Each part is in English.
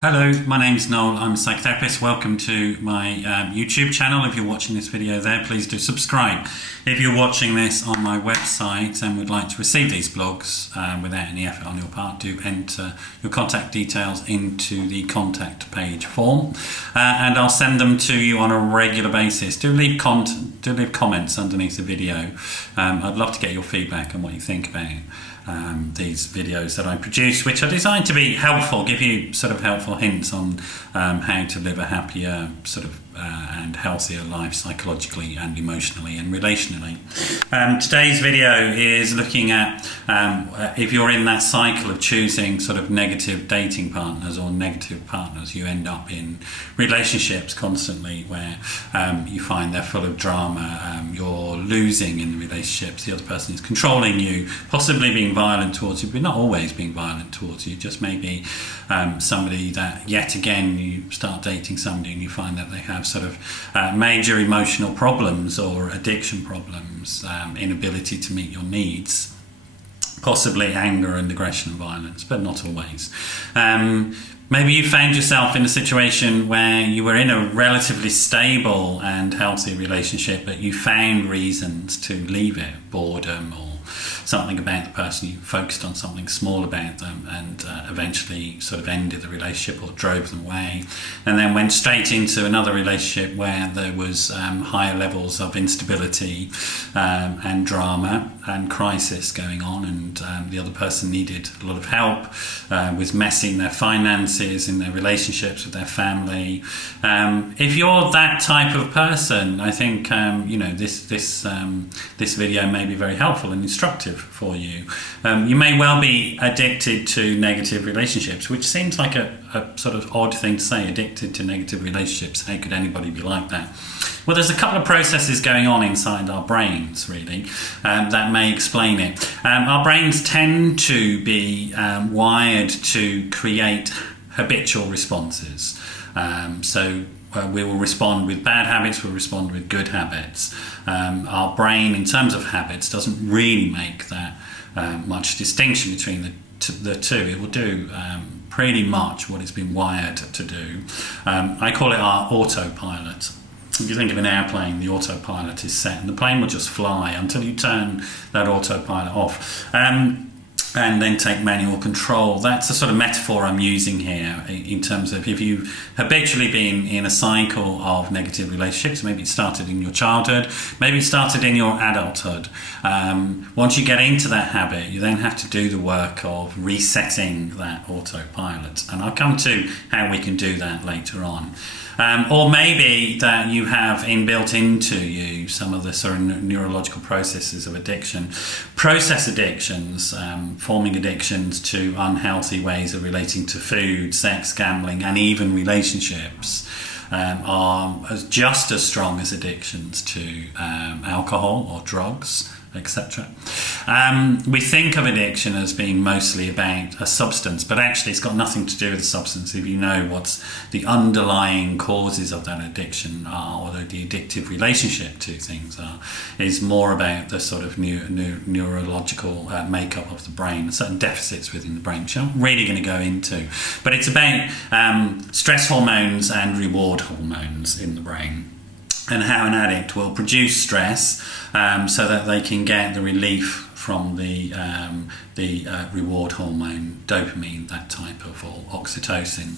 Hello, my name's Noel. I'm a psychotherapist. Welcome to my YouTube channel. If you're watching this video there, please do subscribe. If you're watching this on my website and would like to receive these blogs without any effort on your part, do enter your contact details into the contact page form and I'll send them to you on a regular basis. Do leave comments underneath the video. I'd love to get your feedback on what you think about these videos that I produce, which are designed to be helpful, give you sort of helpful hints on how to live a happier and healthier life psychologically and emotionally and relationally. Today's video is looking at if you're in that cycle of choosing sort of negative dating partners or negative partners, you end up in relationships constantly where you find they're full of drama, you're losing in the relationships, the other person is controlling you, possibly being violent towards you, but not always being violent towards you, just maybe somebody that yet again you start dating somebody and you find that they have sort of major emotional problems or addiction problems, inability to meet your needs, possibly anger and aggression and violence, but not always. Maybe you found yourself in a situation where you were in a relatively stable and healthy relationship, but you found reasons to leave it, boredom or something about the person, you focused on something small about them and eventually sort of ended the relationship or drove them away, and then went straight into another relationship where there was higher levels of instability and drama and crisis going on, and the other person needed a lot of help with messing their finances in their relationships with their family. If you're that type of person, I think this video may be very helpful and instructive for you. You may well be addicted to negative relationships, which seems like a sort of odd thing to say, addicted to negative relationships. How could anybody be like that? Well, there's a couple of processes going on inside our brains, really, that may explain it. Our brains tend to be wired to create habitual responses. We will respond with bad habits, we'll respond with good habits. Our brain, in terms of habits, doesn't really make that much distinction between the two. It will do pretty much what it's been wired to do. I call it our autopilot. If you think of an airplane, the autopilot is set and the plane will just fly until you turn that autopilot off. And then take manual control. That's the sort of metaphor I'm using here in terms of if you've habitually been in a cycle of negative relationships, maybe it started in your childhood, maybe it started in your adulthood. Once you get into that habit, you then have to do the work of resetting that autopilot. And I'll come to how we can do that later on. Or maybe that you have inbuilt into you some of the sort of neurological processes of addiction. Process addictions, forming addictions to unhealthy ways of relating to food, sex, gambling, and even relationships are just as strong as addictions to alcohol or drugs, etc. We think of addiction as being mostly about a substance, but actually it's got nothing to do with the substance. If you know what the underlying causes of that addiction are, or the addictive relationship to things are, is more about the sort of neurological makeup of the brain, certain deficits within the brain, which I'm really going to go into. But it's about stress hormones and reward hormones in the brain, and how an addict will produce stress so that they can get the relief from the reward hormone, dopamine, that type of, or oxytocin,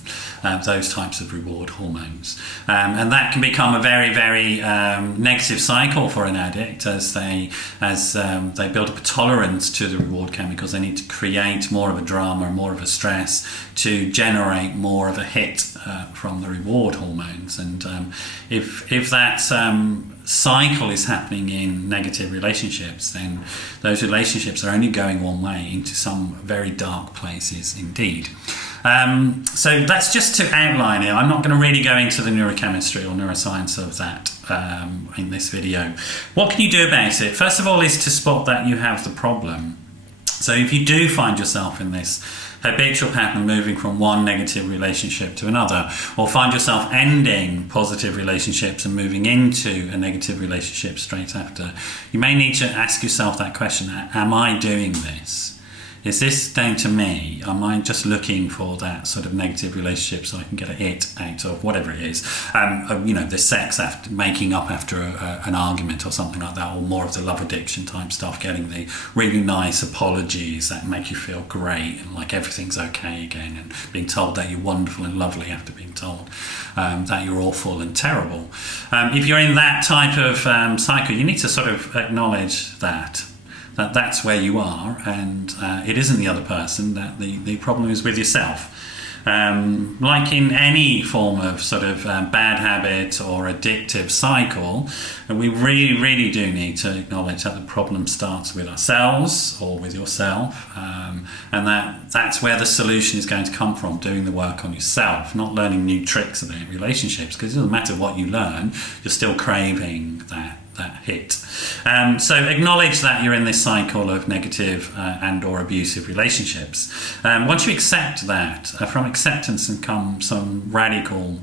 those types of reward hormones. And that can become a very, very negative cycle for an addict as they build up a tolerance to the reward chemicals. They need to create more of a drama, more of a stress to generate more of a hit from the reward hormones. And if that cycle is happening in negative relationships, then those relationships are only going one way, into some very dark places indeed. So that's just to outline it. I'm not going to really go into the neurochemistry or neuroscience of that in this video. What can you do about it? First of all is to spot that you have the problem. So if you do find yourself in this habitual pattern, moving from one negative relationship to another, or find yourself ending positive relationships and moving into a negative relationship straight after, you may need to ask yourself that question: am I doing this? is this down to me? Am I just looking for that sort of negative relationship so I can get a hit out of whatever it is? The sex after making up after an argument or something like that, or more of the love addiction type stuff, getting the really nice apologies that make you feel great and like everything's okay again, and being told that you're wonderful and lovely after being told that you're awful and terrible. If you're in that type of cycle, you need to sort of acknowledge that's where you are, and it isn't the other person, that the problem is with yourself. Like in any form of sort of bad habit or addictive cycle, we really do need to acknowledge that the problem starts with ourselves or with yourself, and that's where the solution is going to come from, doing the work on yourself, not learning new tricks about relationships, because it doesn't matter what you learn, you're still craving that hit. So acknowledge that you're in this cycle of negative and or abusive relationships. Once you accept that, from acceptance can come some radical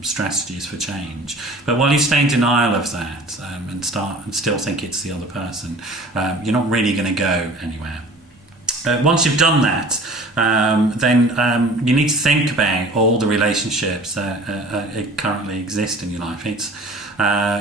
strategies for change. But while you stay in denial of that and still think it's the other person, you're not really going to go anywhere. Once you've done that, then you need to think about all the relationships that currently exist in your life.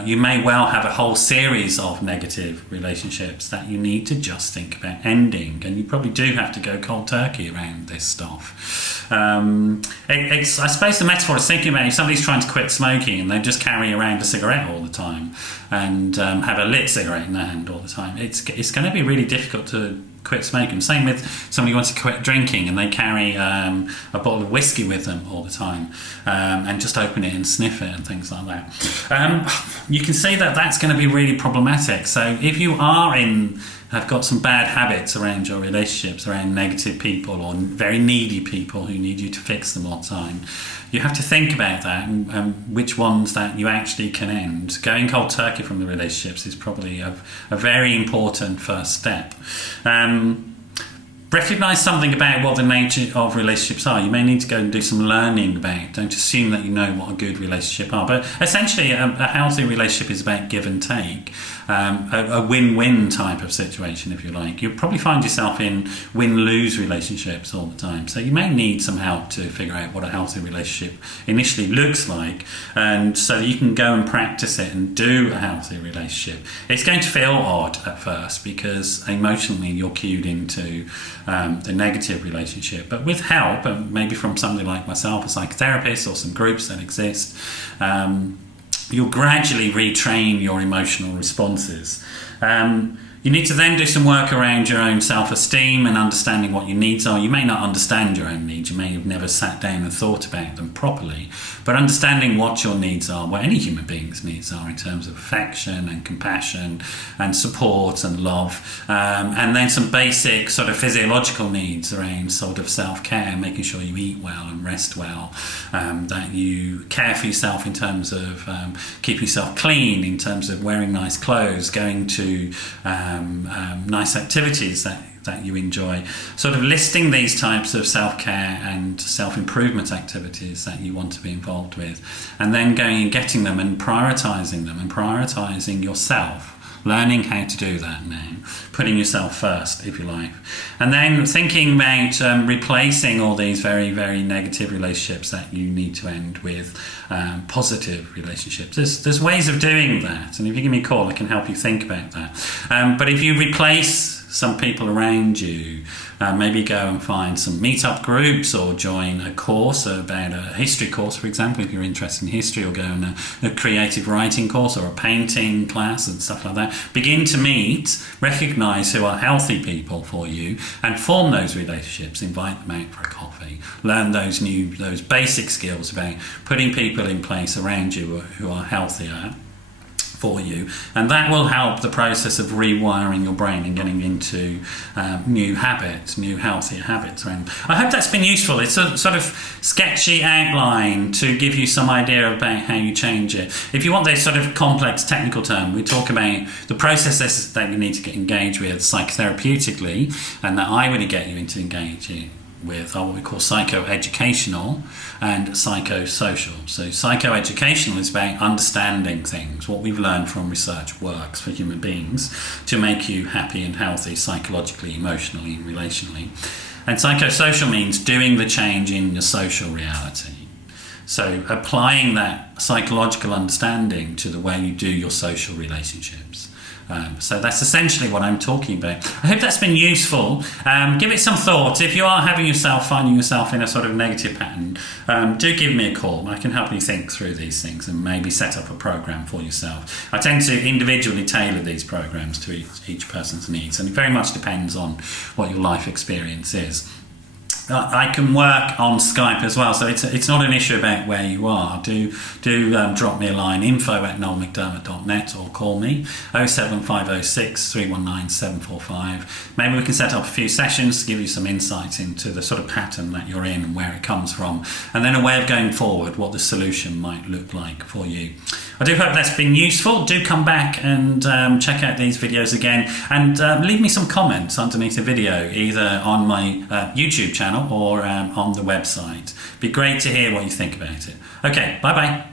You may well have a whole series of negative relationships that you need to just think about ending, and you probably do have to go cold turkey around this stuff. I suppose the metaphor is thinking about if somebody's trying to quit smoking and they just carry around a cigarette all the time and have a lit cigarette in their hand all the time. It's going to be really difficult to quit smoking. Same with somebody who wants to quit drinking and they carry a bottle of whiskey with them all the time and just open it and sniff it and things like that. You can see that that's going to be really problematic. So if you have got some bad habits around your relationships, around negative people or very needy people who need you to fix them all the time, you have to think about that and which ones that you actually can end. Going cold turkey from the relationships is probably a very important first step. Recognise something about what the nature of relationships are. You may need to go and do some learning about. Don't assume that you know what a good relationship are. But essentially, a healthy relationship is about give and take. A win-win type of situation, if you like. You'll probably find yourself in win-lose relationships all the time. So you may need some help to figure out what a healthy relationship initially looks like, and so you can go and practice it and do a healthy relationship. It's going to feel odd at first because emotionally you're cued into the negative relationship. But with help, and maybe from somebody like myself, a psychotherapist, or some groups that exist, you'll gradually retrain your emotional responses. You need to then do some work around your own self-esteem and understanding what your needs are. You may not understand your own needs. You may have never sat down and thought about them properly. But understanding what your needs are, what any human being's needs are in terms of affection and compassion and support and love. And then some basic sort of physiological needs around sort of self-care, making sure you eat well and rest well, that you care for yourself in terms of keeping yourself clean, in terms of wearing nice clothes, going to nice activities that you enjoy, sort of listing these types of self-care and self-improvement activities that you want to be involved with, and then going and getting them and prioritising yourself, learning how to do that now, putting yourself first, if you like, and then thinking about replacing all these very, very negative relationships that you need to end with positive relationships. There's ways of doing that, and if you give me a call, I can help you think about that. But if you replace some people around you, maybe go and find some meetup groups or join a course about a history course, for example, if you're interested in history, or go on a creative writing course or a painting class and stuff like that. Begin to meet, recognise who are healthy people for you and form those relationships, invite them out for a coffee, learn those basic skills about putting people in place around you who are healthier for you, and that will help the process of rewiring your brain and getting into new habits, new healthier habits. I hope that's been useful. It's a sort of sketchy outline to give you some idea about how you change it. If you want this sort of complex technical term, we talk about the processes that you need to get engaged with psychotherapeutically, and that I would get you into engaging with are what we call psychoeducational and psychosocial. So psychoeducational is about understanding things. What we've learned from research works for human beings to make you happy and healthy psychologically, emotionally, and relationally. And psychosocial means doing the change in your social reality. So applying that psychological understanding to the way you do your social relationships. So that's essentially what I'm talking about. I hope that's been useful. Give it some thought. If you are finding yourself in a sort of negative pattern, do give me a call. I can help you think through these things and maybe set up a program for yourself. I tend to individually tailor these programs to each person's needs, and it very much depends on what your life experience is. I can work on Skype as well, so it's not an issue about where you are. Do drop me a line, info@noelmcdermott.net, or call me 07506 319 745. Maybe we can set up a few sessions to give you some insights into the sort of pattern that you're in and where it comes from, and then a way of going forward, what the solution might look like for you. I do hope that's been useful. Do come back and check out these videos again, and leave me some comments underneath the video, either on my YouTube channel or on the website. Be great to hear what you think about it. Okay, bye bye.